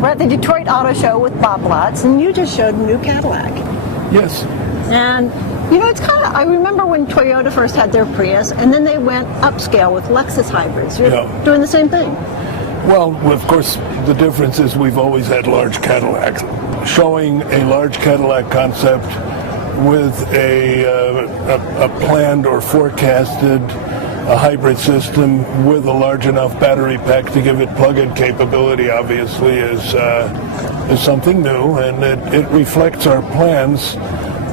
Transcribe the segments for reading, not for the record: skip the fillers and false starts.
We're at the Detroit Auto Show with Bob Lutz, and you just showed a new Cadillac. Yes. And, you know, it's kind of, I remember when Toyota first had their Prius, and then they went upscale with Lexus hybrids. You're doing the same thing. Well, of course, the difference is we've always had large Cadillacs. Showing a large Cadillac concept with a planned or forecasted a hybrid system with a large enough battery pack to give it plug-in capability, obviously, is something new, and it reflects our plans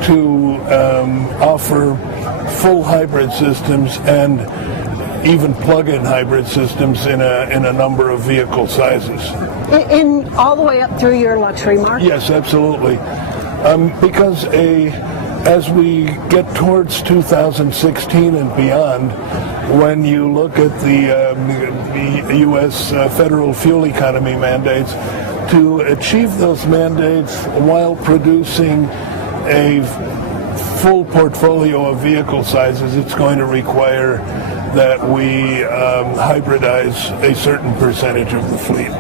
to offer full hybrid systems and even plug-in hybrid systems in a number of vehicle sizes. In all the way up through your luxury market? Yes, absolutely. Because as we get towards 2016 and beyond, when you look at the U.S. federal fuel economy mandates, to achieve those mandates while producing a full portfolio of vehicle sizes, it's going to require that we hybridize a certain percentage of the fleet.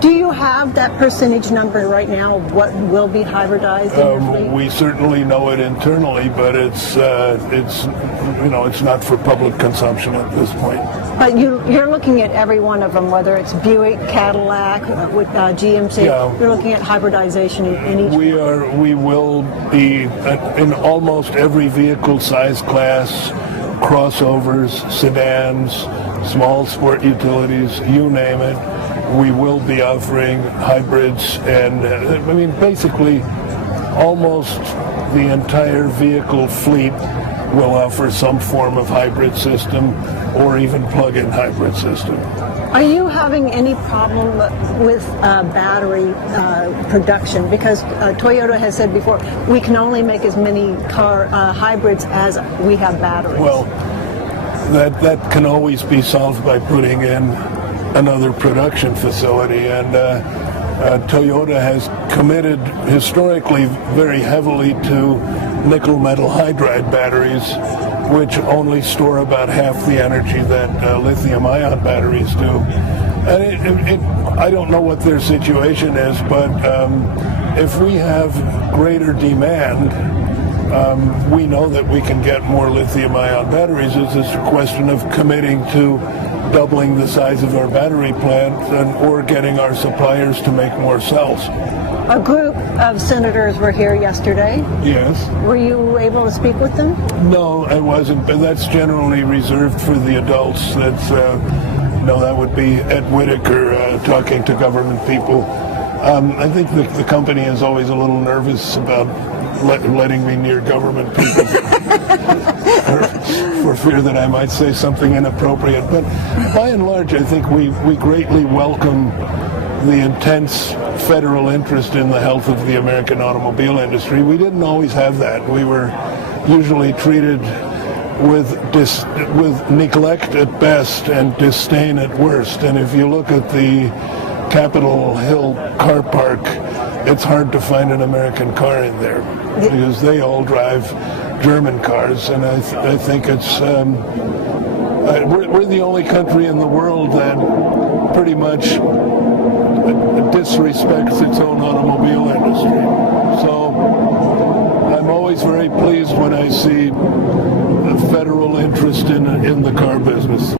Do you have that percentage number right now of what will be hybridized in your fleet? We certainly know it internally, but it's not for public consumption at this point. But you're looking at every one of them, whether it's Buick, Cadillac, with GMC. Yeah. You're looking at hybridization in each. We will be in almost every vehicle size class, crossovers, sedans, small sport utilities, you name it. We will be offering hybrids, and basically almost the entire vehicle fleet will offer some form of hybrid system or even plug-in hybrid system. Are you having any problem with battery production? Because Toyota has said before, we can only make as many hybrids as we have batteries. Well, that can always be solved by putting in another production facility, and Toyota has committed historically very heavily to nickel metal hydride batteries, which only store about half the energy that lithium-ion batteries do. And I don't know what their situation is, but if we have greater demand, we know that we can get more lithium-ion batteries. It's just a question of committing to doubling the size of our battery plant or getting our suppliers to make more cells. A group of senators were here yesterday. Yes. Were you able to speak with them? No, I wasn't, but that's generally reserved for the adults. That would be Ed Whitaker talking to government people. I think the company is always a little nervous about letting me near government people for fear that I might say something inappropriate. But by and large, I think we greatly welcome the intense federal interest in the health of the American automobile industry. We didn't always have that. We were usually treated with neglect at best and disdain at worst. And if you look at the Capitol Hill car park, it's hard to find an American car in there because they all drive German cars, and I think it's we're the only country in the world that pretty much disrespects its own automobile industry. So I'm always very pleased when I see federal interest in the car business.